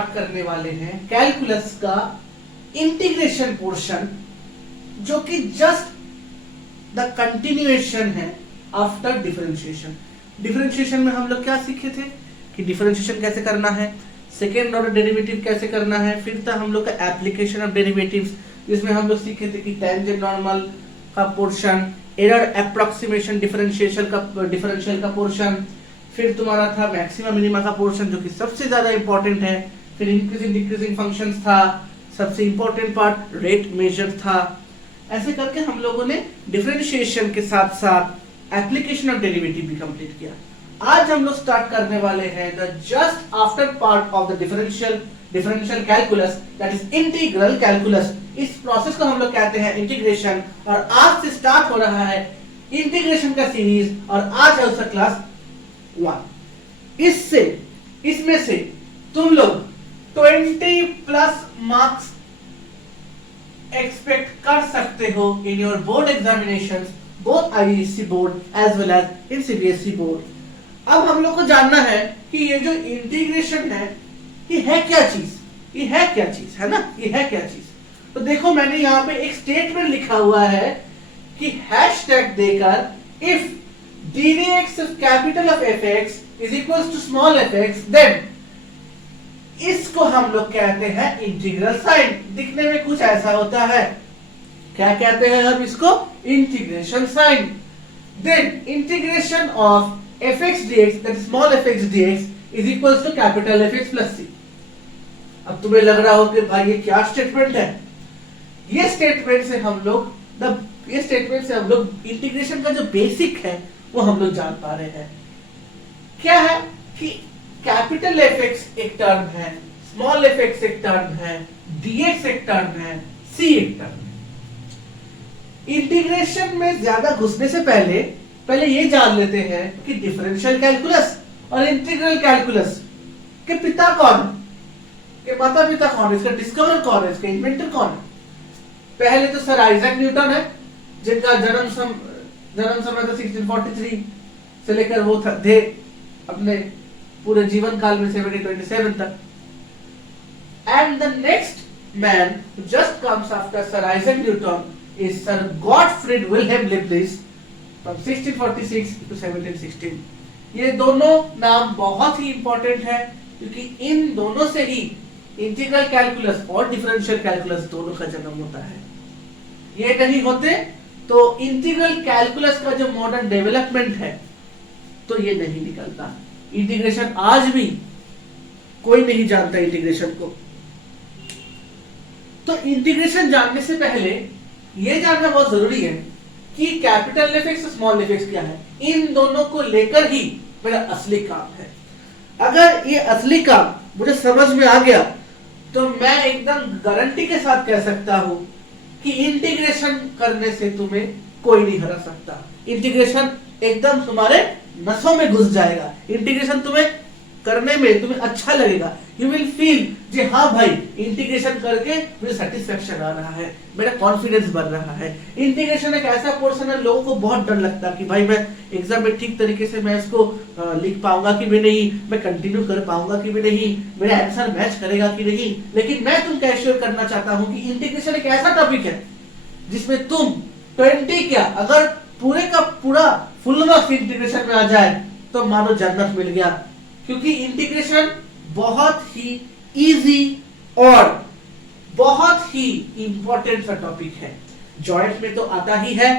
Start करने वाले हैं कैलकुलस का इंटीग्रेशन पोर्शन, जो कि जस्ट द कंटिन्यूएशन है आफ्टर डिफरेंशिएशन। डिफरेंशिएशन में हम लोग क्या सीखे थे कि डिफरेंशिएशन कैसे करना है, सेकेंड ऑर्डर डेरिवेटिव कैसे करना है, फिर था हम लोग का एप्लीकेशन ऑफ डेरिवेटिव्स, जिसमें हम लोग सीखे थे कि टेंजेंट नॉर्मल का पोर्शन, एरर अप्रोक्सीमेशन डिफरेंशियल का पोर्शन, फिर तुम्हारा था मैक्सिमम मिनिमा का पोर्शन जो कि सबसे ज्यादा इंपॉर्टेंट है, फिर इंक्रीजिंग डिक्रीजिंग फंक्शंस था, सबसे इंपॉर्टेंट पार्ट रेट मेजर था। ऐसे करके हम लोगों ने डिफरेंशिएशन के साथ साथ एप्लीकेशन ऑफ डेरिवेटिव भी कंप्लीट किया। आज हम लोग स्टार्ट करने वाले हैं the just after part of the differential calculus, that is integral calculus. इस प्रोसेस को हम लोग कहते हैं इंटीग्रेशन, और आज से स्टार्ट हो रहा है इंटीग्रेशन का सीरीज, और आज है उसका क्लास 1। इसमें से तुम लोग 20 प्लस मार्क्स एक्सपेक्ट कर सकते हो in your board examinations, both ICSE board as well as in CBSE board. अब हम लोग को जानना है कि ये जो इंटीग्रेशन है ये है क्या चीज, है ना, ये है क्या चीज। तो देखो मैंने यहाँ पे एक स्टेटमेंट लिखा हुआ है कि हैशटैग देकर if ddx capital of fx is equals to small fx, then इसको हम लोग कहते हैं इंटीग्रल साइन। दिखने में कुछ ऐसा होता है, क्या कहते हैं हम इसको, integration sign. Then integration of fx dx, that small fx dx is equals to capital fx plus c। अब तुम्हें लग रहा हो कि भाई ये क्या स्टेटमेंट है, ये स्टेटमेंट से हम लोग इंटीग्रेशन का जो बेसिक है वो हम लोग जान पा रहे हैं। क्या है कि कैपिटल fx एक टर्म है, स्मॉल fx एक टर्म है, dx एक टर्म है, c एक टर्म है। इंटीग्रेशन में ज्यादा घुसने से पहले ये जान लेते हैं कि डिफरेंशियल कैलकुलस और इंटीग्रल कैलकुलस के पिता कौन है, के माता पिता कौन है, इसका डिस्कवर कौन है, इसका इन्वेंटर कौन है। पहले तो सर आइजैक न्यूटन है, जिनका जन्म समय था 1643 से लेकर वो थे अपने पूरे जीवन काल में 1727 तक। And the next man who just comes after sir Isaac Newton is sir Gottfried Wilhelm Leibniz from 1646 to 1716। ये दोनों नाम बहुत ही इंपॉर्टेंट है, क्योंकि इन दोनों से ही इंटीग्रल कैलकुलस और डिफरेंशियल कैलकुलस दोनों का जन्म होता है। ये नहीं होते तो इंटीग्रल कैलकुलस का जो मॉडर्न डेवलपमेंट है तो ये नहीं निकलता। इंटीग्रेशन आज भी कोई नहीं जानता इंटीग्रेशन को। तो इंटीग्रेशन जानने से पहले ये जानना बहुत जरूरी है कि कैपिटल एफएक्स और स्मॉल एफएक्स क्या है। इन दोनों को लेकर ही मेरा असली काम है। अगर ये असली काम मुझे समझ में आ गया तो मैं एकदम गारंटी के साथ कह सकता हूं कि इंटीग्रेशन करने से तुम्हें कोई नहीं हरा सकता। इंटीग्रेशन एकदम तुम्हारे नसों में घुस जाएगा। इंटीग्रेशन तुम्हें करने में तुम्हें अच्छा लगेगा। यू विल फील जी हाँ भाई इंटीग्रेशन करके मुझे सेटिस्फेक्शन आ रहा है, मेरा कॉन्फिडेंस बढ़ रहा है। इंटीग्रेशन एक ऐसा पोर्शन है, लोगों को बहुत डर लगता है कि भाई मैं एग्जाम में ठीक तरीके से मैं इसको लिख पाऊंगा कि भी नहीं, मैं कंटिन्यू कर पाऊंगा कि भी नहीं, मेरा आंसर मैच करेगा कि नहीं। लेकिन मैं तुमको एश्योर करना चाहता हूं कि इंटीग्रेशन एक ऐसा टॉपिक है जिसमें तुम 20 क्या अगर पूरे का पूरा फुल मार्क्स इंटीग्रेशन में आ जाए तो मानो जन्नत मिल गया। क्योंकि इंटीग्रेशन बहुत ही इजी और बहुत ही इंपॉर्टेंट सा टॉपिक है। जॉइंट में तो आता ही है,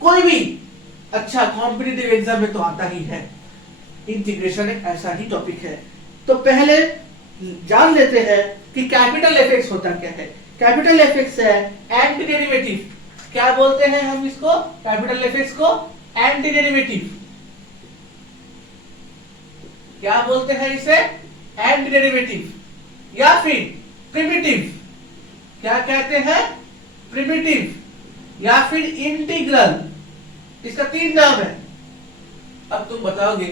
कोई भी अच्छा कॉम्पिटिटिव एग्जाम में तो आता ही है। इंटीग्रेशन एक ऐसा ही टॉपिक है। तो पहले जान लेते हैं कि कैपिटल एफएक्स होता क्या है। कैपिटल एफएक्स है एंटी डेरिवेटिव। क्या बोलते हैं हम इसको, कैपिटल एफएक्स को एंटी डेरिवेटिव। क्या बोलते हैं इसे, एंटी डेरिवेटिव या फिर प्रिमिटिव। क्या कहते हैं, प्रिमिटिव या फिर इंटीग्रल। इसका 3 नाम है। अब तुम बताओगे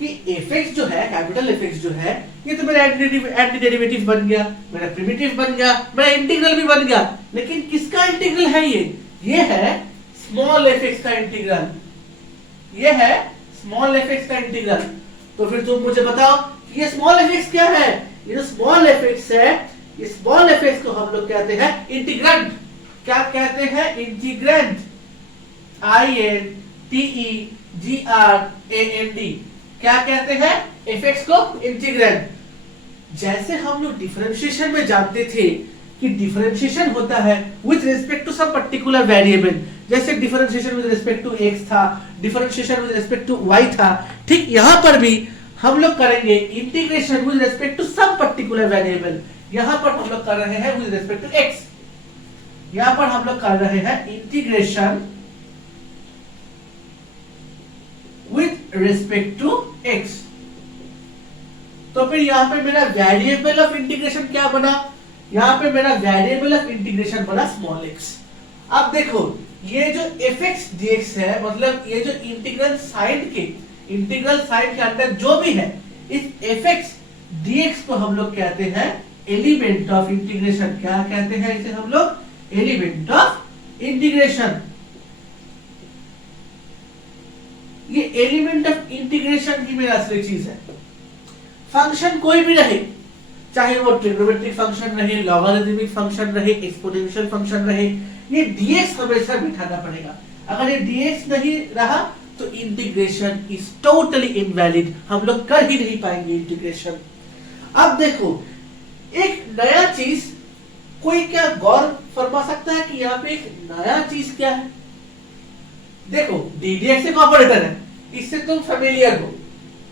कि एफएक्स जो है, कैपिटल एफएक्स जो है, ये तो मेरा एंटी डेरिवेटिव बन गया, मेरा प्रिमिटिव बन गया, मेरा इंटीग्रल भी बन गया। लेकिन किसका इंटीग्रल है ये है स्मॉल एफएक्स का इंटीग्रल। ये है स्मॉल एफएक्स का इंटीग्रल। तो फिर तुम मुझे बताओ ये स्मॉल एफएक्स क्या है। ये जो स्मॉल एफ एक्स है, इस स्मॉल एफ एक्स को हम लोग कहते हैं इंटीग्रैंड। क्या कहते हैं? इंटीग्रैंड। INTEGRAND। क्या कहते हैं? एफ एक्स को इंटीग्रैंड। जैसे हम लोग डिफरेंशिएशन में जानते थे कि डिफरेंशिएशन होता है with respect to some particular variable, जैसे differentiation with respect to x था, differentiation with respect to y था, ठीक यहां पर भी हम लोग करेंगे integration with respect to some particular variable. यहां पर हम लोग कर रहे हैं विद रिस्पेक्ट टू x, यहां पर हम लोग कर रहे हैं integration with respect to x। तो फिर यहां पे मेरा वेरिएबल ऑफ इंटीग्रेशन क्या बना? यहां पे मेरा वेरिएबल ऑफ इंटीग्रेशन बना स्मॉल x। अब देखो ये जो fx dx है, मतलब ये जो इंटीग्रल साइड के अंदर जो भी है, इस fx dx को हम लोग कहते हैं एलिमेंट ऑफ इंटीग्रेशन। क्या कहते हैं इसे हम लोग? Element of integration. ये एलिमेंट ऑफ इंटीग्रेशन ही मेरा असली चीज है। फंक्शन कोई भी रहे, चाहे वो ट्रिग्नोमेट्रिक फंक्शन रहे, लॉगरिथमिक फंक्शन रहे, एक्सपोनेंशियल फंक्शन रहे, ये dx हमेशा बिठाना पड़ेगा। अगर ये dx नहीं रहा तो इंटीग्रेशन इज टोटली इनवैलिड, हम लोग कर ही नहीं पाएंगे इंटीग्रेशन। अब देखो एक नया चीज, कोई क्या गौर फरमा सकता है कि यहाँ पे एक नया चीज क्या है? देखो ddx एक ऑपरेटर है, इससे तुम फेमिलियर हो।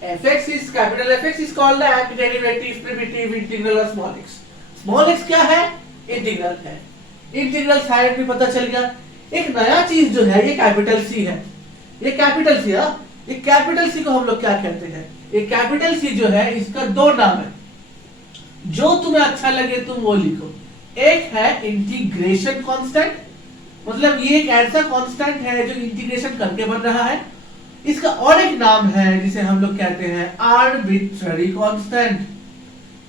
fx is capital Fx is called the antiderivative primitive integral of small x। small x क्या है? इंटीग्रल है। इंटीग्रल साइड में पता चल गया। एक नया चीज जो है ये कैपिटल सी है। ये कैपिटल सी है, ये कैपिटल सी को हम लोग क्या कहते हैं? ये कैपिटल सी जो है इसका दो नाम है, जो तुम्हें अच्छा लगे तुम वो लिखो। एक है इंटीग्रेशन कांस्टेंट, मतलब ये एक ऐसा कांस्टेंट है जो इंटीग्रेशन करके बन रहा है। इसका और एक नाम है जिसे हम लोग कहते हैं आर्बिट्ररी कांस्टेंट।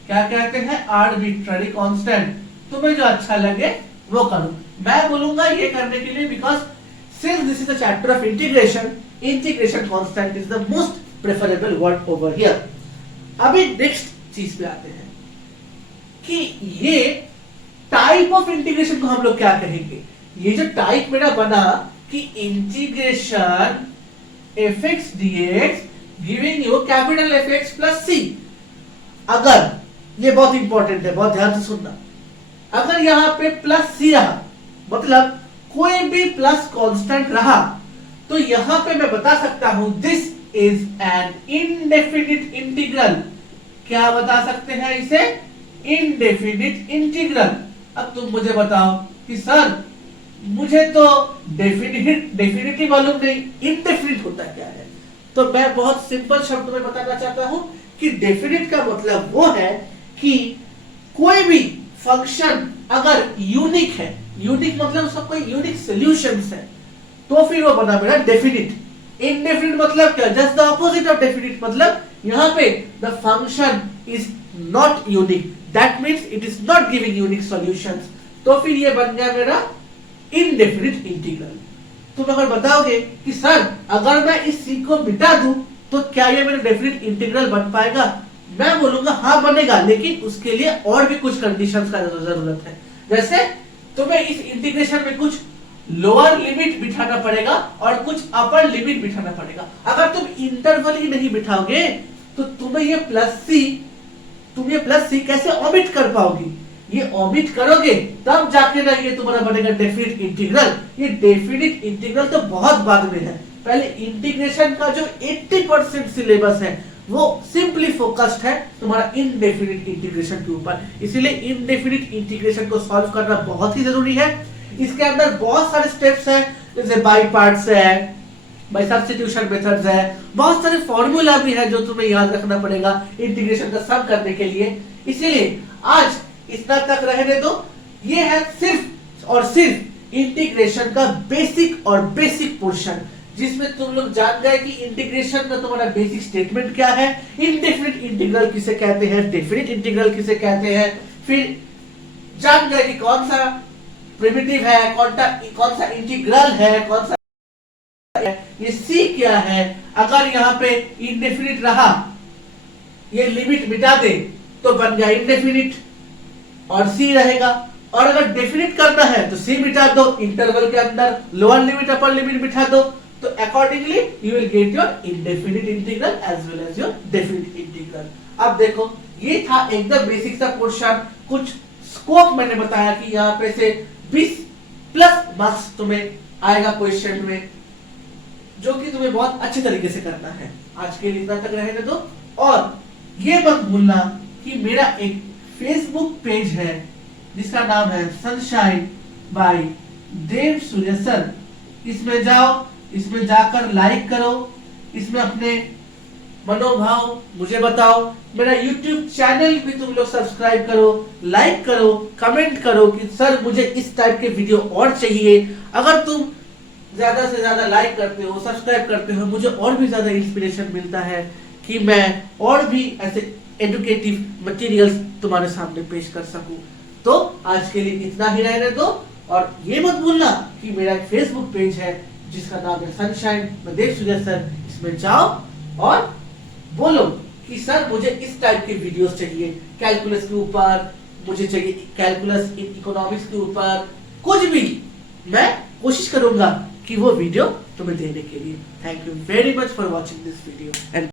क्या कहते हैं? Arbitrary constant. तुम्हें जो अच्छा लगे वो करो। मैं बोलूंगा ये करने के लिए because since this is the chapter of integration, integration constant is the most preferable word over here. अभी नेक्स्ट चीज पे आते हैं कि ये टाइप ऑफ इंटीग्रेशन को हम लोग क्या कहेंगे? ये जो टाइप मेरा बना कि integration fx dx giving you capital Fx plus c, अगर ये बहुत इंपॉर्टेंट है, बहुत ध्यान से सुनना, अगर यहां पे प्लस c रहा, मतलब कोई भी प्लस कांस्टेंट रहा, तो यहां पे मैं बता सकता हूं this is an indefinite integral. क्या बता सकते हैं इसे? Indefinite integral. अब तुम मुझे बताओ कि सर मुझे तो डेफिनिटली मालूम नहीं, इनडेफिनिट होता क्या है? तो मैं बहुत सिंपल शब्द में बताना चाहता हूं कि डेफिनिट का मतलब वो है कि कोई भी फंक्शन अगर यूनिक है, यूनिक मतलब उसका कोई यूनिक सॉल्यूशंस है, तो फिर वो बना मेरा डेफिनिट। इनडेफिनिट मतलब क्या? Just the opposite of definite, मतलब यहां पे the function is not unique, that means it is not giving unique solutions, तो फिर ये बन गया मेरा इनडेफिनिट इंटीग्रल। तुम अगर बताओगे कि सर अगर मैं इस c को मिटा दूं तो क्या ये मेरा डेफिनिट इंटीग्रल बन पाएगा? मैं बोलूंगा हाँ बनेगा, लेकिन उसके लिए और भी कुछ कंडीशंस का जरूरत है। जैसे तुम्हें इस इंटीग्रेशन में कुछ लोअर लिमिट बिठाना पड़ेगा और कुछ अपर लिमिट बिठाना पड़ेगा। अगर तुम इंटरवल ही नहीं बिठाओगे तो तुम्हें ये प्लस सी कैसे ओमिट कर पाओगी? ये ओमिट करोगे तब जाके ना ये तुम्हारा बनेगा डेफिनिट इंटीग्रल। ये डेफिनिट इंटीग्रल तो बहुत बाद में है, पहले इंटीग्रेशन का जो 80% सिलेबस है वो सिंपली फोकस्ड है तुम्हारा इनडेफिनिट इंटीग्रेशन के ऊपर। इसीलिए इनडेफिनिट इंटीग्रेशन को सॉल्व करना बहुत ही जरूरी है। इसके अंदर बहुत सारे स्टेप्स हैं, जैसे बाय पार्ट्स है, बाय सब्स्टिट्यूशन मेथड्स है, बहुत सारे फॉर्मूला भी है जो तुम्हें याद रखना पड़ेगा इंटीग्रेशन का सम करने के लिए। इसीलिए आज इतना तक रहने दो। ये है सिर्फ और सिर्फ इंटीग्रेशन का बेसिक पोर्शन, जिसमें तुम लोग जान गए कि इंटीग्रेशन में तुम्हारा बेसिक स्टेटमेंट क्या है, इनडेफिनिट इंटीग्रल किसे कहते हैं, डेफिनिट इंटीग्रल किसे कहते हैं, फिर जान गए कि कौन सा प्रिमिटिव है, कौन सा इंटीग्रल है, कौन सा है, ये c क्या है। अगर यहाँ पे इनडेफिनिट रहा, ये लिमिट मिटा दे तो बन गया इनडेफिनिट और सी रहेगा। और अगर डेफिनिट करना है तो सी बिठा दो इंटरवल के अंदर, लोअर लिमिट अपर लिमिट बिठा दो, तो accordingly you will get your indefinite integral as well as your definite integral. अब देखो ये था एकदम बेसिक सा पोर्शन, कुछ स्कोप मैंने बताया कि यहाँ पे से 20 प्लस मार्क्स तुम्हें आएगा क्वेश्चन में, जो कि तुम्हें बहुत अच्छे तरीके से करना है। आज के लिए इतना तक रहने दो, और ये मत भूलना कि मेरा एक फेसबुक पेज है जिसका नाम है सनशाइन बाय देव सूर्य सर। इसमें जाओ, इसमें जाकर लाइक करो, इसमें अपने मनोभाव मुझे बताओ। मेरा YouTube चैनल भी तुम लोग सब्सक्राइब करो, लाइक करो, कमेंट करो कि सर मुझे इस टाइप के वीडियो और चाहिए। अगर तुम ज्यादा से ज्यादा लाइक करते हो, सब्सक्राइब करते हो, मुझे और भी ज्यादा इंस्पिरेशन मिलता है कि मैं और भी ऐसे एजुकेटिव मटेरियल्स तुम्हारे सामने पेश कर सकूं। तो आज के लिए इतना ही रहने दो, और ये मत भूलना कि मेरा एक फेसबुक पेज है जिसका नाम है सनशाइन बाय देव सूर्य सर। इसमें जाओ और बोलो कि सर मुझे इस टाइप के वीडियोस चाहिए, कैलकुलस के ऊपर मुझे चाहिए, कैलकुलस इन इकोनॉमिक्स के ऊपर, कुछ भी मैं कोशिश करूंगा कि वो वीडियो तुम्हें देने के लिए। Thank you very much for watching this video and